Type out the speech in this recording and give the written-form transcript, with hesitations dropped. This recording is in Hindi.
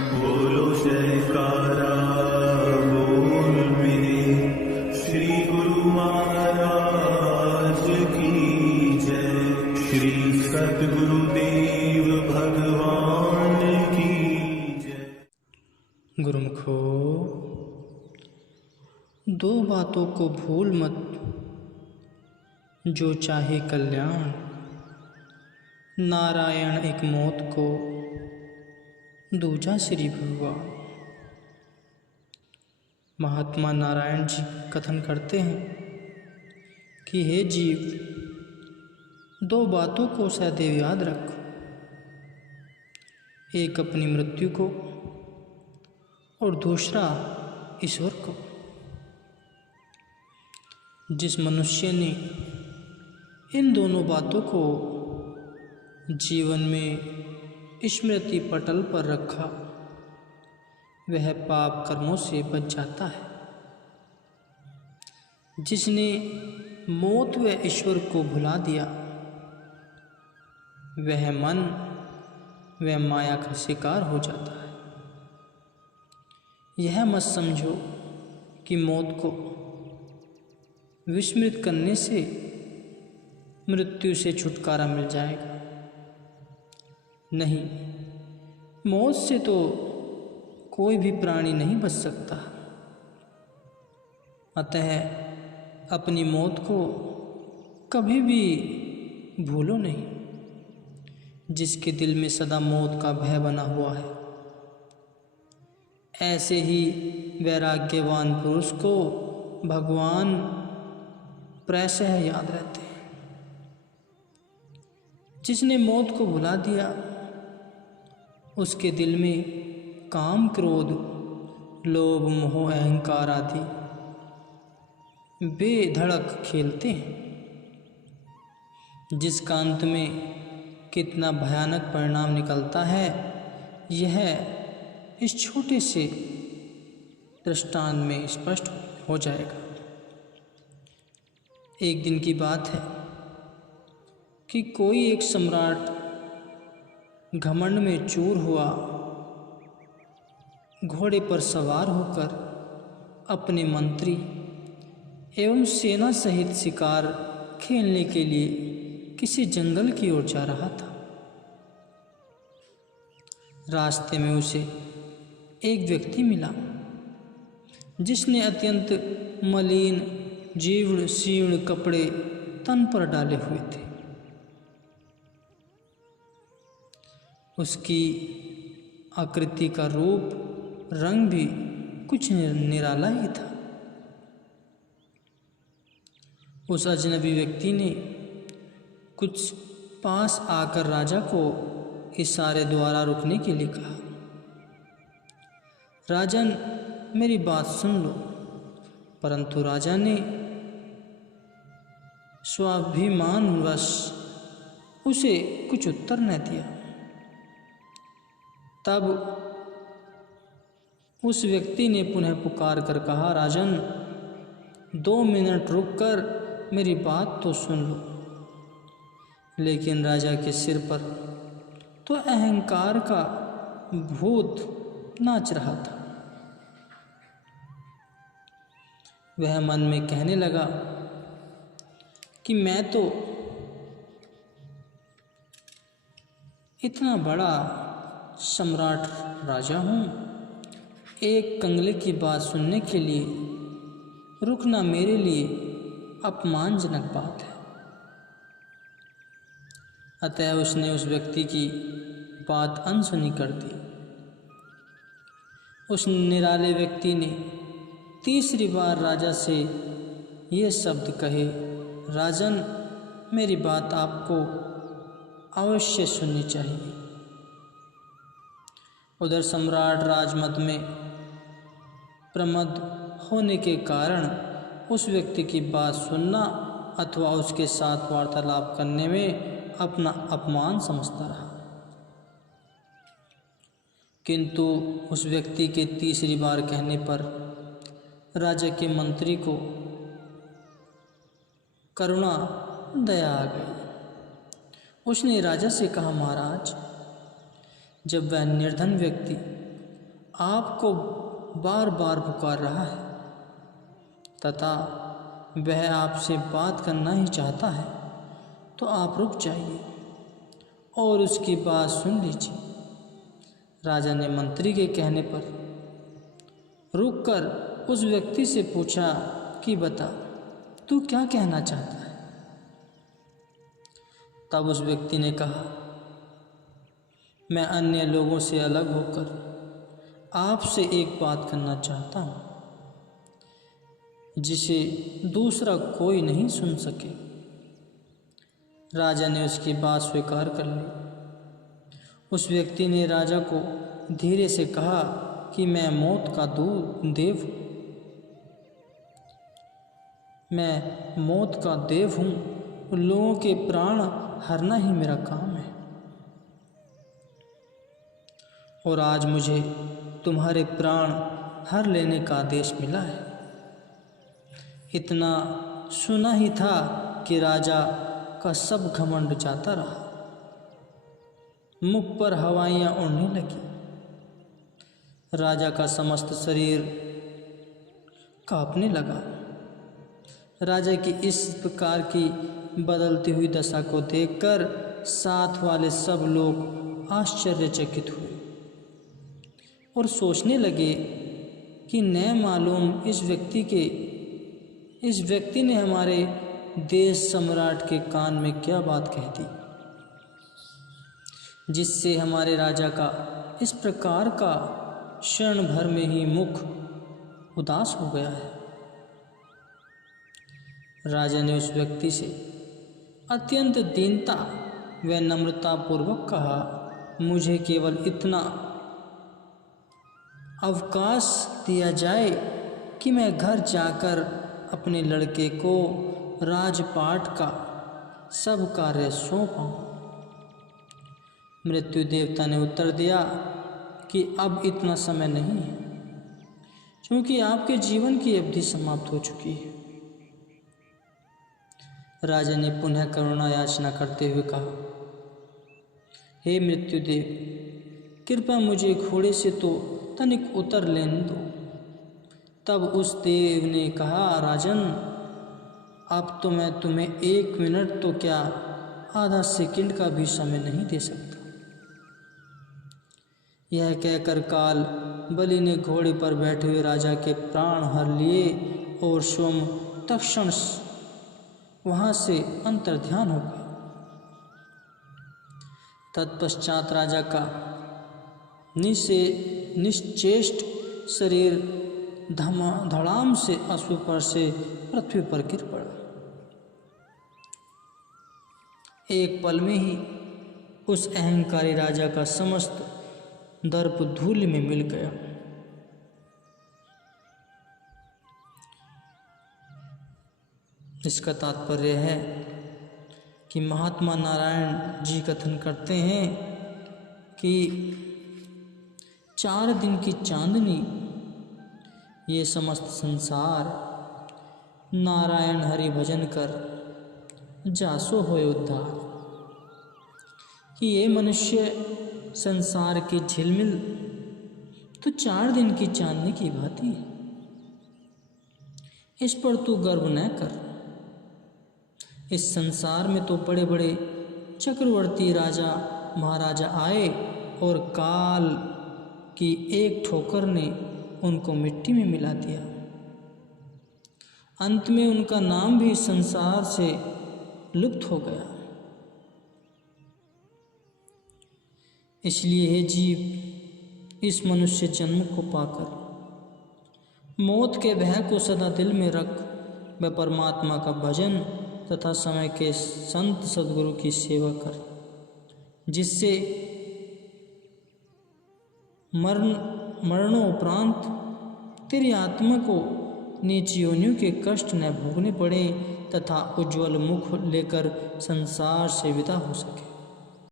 बोलो जयकारा बोल मेरे श्री गुरु महाराज की जय। श्री सद्गुरुदेव भगवान की जय। गुरुमुखो, दो बातों को भूल मत, जो चाहे कल्याण। नारायण एक मौत को, दूजा श्री भगवान। महात्मा नारायण जी कथन करते हैं कि हे जीव, दो बातों को सदैव याद रखो। एक अपनी मृत्यु को और दूसरा ईश्वर को। जिस मनुष्य ने इन दोनों बातों को जीवन में स्मृति पटल पर रखा, वह पाप कर्मों से बच जाता है। जिसने मौत व ईश्वर को भुला दिया, वह मन व माया का शिकार हो जाता है। यह मत समझो कि मौत को विस्मृत करने से मृत्यु से छुटकारा मिल जाएगा। नहीं, मौत से तो कोई भी प्राणी नहीं बच सकता। अतः अपनी मौत को कभी भी भूलो नहीं। जिसके दिल में सदा मौत का भय बना हुआ है, ऐसे ही वैराग्यवान पुरुष को भगवान प्रायशः याद रहते हैं। जिसने मौत को भुला दिया, उसके दिल में काम, क्रोध, लोभ, मोह, अहंकार आदि बेधड़क खेलते हैं, जिसका अंत में कितना भयानक परिणाम निकलता है, यह इस छोटे से दृष्टांत में स्पष्ट हो जाएगा। एक दिन की बात है कि कोई एक सम्राट घमंड में चूर हुआ घोड़े पर सवार होकर अपने मंत्री एवं सेना सहित शिकार खेलने के लिए किसी जंगल की ओर जा रहा था। रास्ते में उसे एक व्यक्ति मिला, जिसने अत्यंत मलिन, जीर्ण शीर्ण कपड़े तन पर डाले हुए थे। उसकी आकृति का रूप, रंग भी कुछ निराला ही था। उस अजनबी व्यक्ति ने कुछ पास आकर राजा को इशारे द्वारा रुकने के लिए कहा। राजन, मेरी बात सुन लो। परंतु राजा ने स्वाभिमानवश उसे कुछ उत्तर न दिया। तब उस व्यक्ति ने पुनः पुकार कर कहा, राजन, 2 मिनट रुककर मेरी बात तो सुन लो। लेकिन राजा के सिर पर तो अहंकार का भूत नाच रहा था। वह मन में कहने लगा कि मैं तो इतना बड़ा सम्राट राजा हूँ, एक कंगले की बात सुनने के लिए रुकना मेरे लिए अपमानजनक बात है। अतः उसने उस व्यक्ति की बात अनसुनी कर दी। उस निराले व्यक्ति ने तीसरी बार राजा से ये शब्द कहे, राजन, मेरी बात आपको अवश्य सुननी चाहिए। उधर सम्राट राजमद में प्रमद होने के कारण उस व्यक्ति की बात सुनना अथवा उसके साथ वार्तालाप करने में अपना अपमान समझता रहा। किंतु उस व्यक्ति के तीसरी बार कहने पर राजा के मंत्री को करुणा दया आ गई। उसने राजा से कहा, महाराज, जब वह निर्धन व्यक्ति आपको बार बार पुकार रहा है तथा वह आपसे बात करना ही चाहता है, तो आप रुक जाइए और उसकी बात सुन लीजिए। राजा ने मंत्री के कहने पर रुककर उस व्यक्ति से पूछा कि बता, तू क्या कहना चाहता है। तब उस व्यक्ति ने कहा, मैं अन्य लोगों से अलग होकर आपसे एक बात करना चाहता हूँ जिसे दूसरा कोई नहीं सुन सके। राजा ने उसकी बात स्वीकार कर ली। उस व्यक्ति ने राजा को धीरे से कहा कि मैं मौत का देव हूँ, मैं मौत का देव हूँ, उन लोगों के प्राण हरना ही मेरा काम है और आज मुझे तुम्हारे प्राण हर लेने का आदेश मिला है। इतना सुना ही था कि राजा का सब घमंड जाता रहा। मुख पर हवाइयाँ उड़ने लगी। राजा का समस्त शरीर कांपने लगा। राजा की इस प्रकार की बदलती हुई दशा को देखकर साथ वाले सब लोग आश्चर्यचकित हुए और सोचने लगे कि न मालूम इस व्यक्ति ने हमारे देश सम्राट के कान में क्या बात कह दी जिससे हमारे राजा का इस प्रकार का क्षण भर में ही मुख उदास हो गया है। राजा ने उस व्यक्ति से अत्यंत दीनता व नम्रता पूर्वक कहा, मुझे केवल इतना अवकाश दिया जाए कि मैं घर जाकर अपने लड़के को राजपाट का सब कार्य सौंपाऊं। मृत्यु देवता ने उत्तर दिया कि अब इतना समय नहीं है, क्योंकि आपके जीवन की अवधि समाप्त हो चुकी है। राजा ने पुनः करुणा याचना करते हुए कहा, हे मृत्युदेव, कृपया मुझे घोड़े से तो तनिक उतर लेने दो। तब उस देव ने कहा, राजन, अब तो मैं तुम्हें 1 मिनट तो क्या आधा सेकंड का भी समय नहीं दे सकता। यह कहकर काल बलि ने घोड़े पर बैठे हुए राजा के प्राण हर लिए और स्वयं तत्क्षण वहां से अंतर्ध्यान हो गया। तत्पश्चात राजा का निश्चेष्ट शरीर धड़ाम से अश्व पर से पृथ्वी पर गिर पड़ा। एक पल में ही उस अहंकारी राजा का समस्त दर्प धूल में मिल गया। इसका तात्पर्य है कि महात्मा नारायण जी कथन करते हैं कि 4 दिन की चांदनी ये समस्त संसार नारायण हरि भजन कर जासो होए उद्धार। कि ये मनुष्य संसार की झिलमिल तो 4 दिन की चांदनी की भांति है। इस पर तू गर्व न कर। इस संसार में तो बड़े बड़े चक्रवर्ती राजा महाराजा आए और काल की एक ठोकर ने उनको मिट्टी में मिला दिया। अंत में उनका नाम भी संसार से लुप्त हो गया। इसलिए हे जीव, इस मनुष्य जन्म को पाकर मौत के भय को सदा दिल में रख व परमात्मा का भजन तथा समय के संत सद्गुरु की सेवा कर, जिससे मरणोपरांत तेरी आत्मा को नीच योनियों के कष्ट न भोगने पड़े तथा उज्ज्वल मुख लेकर संसार से विदा हो सके।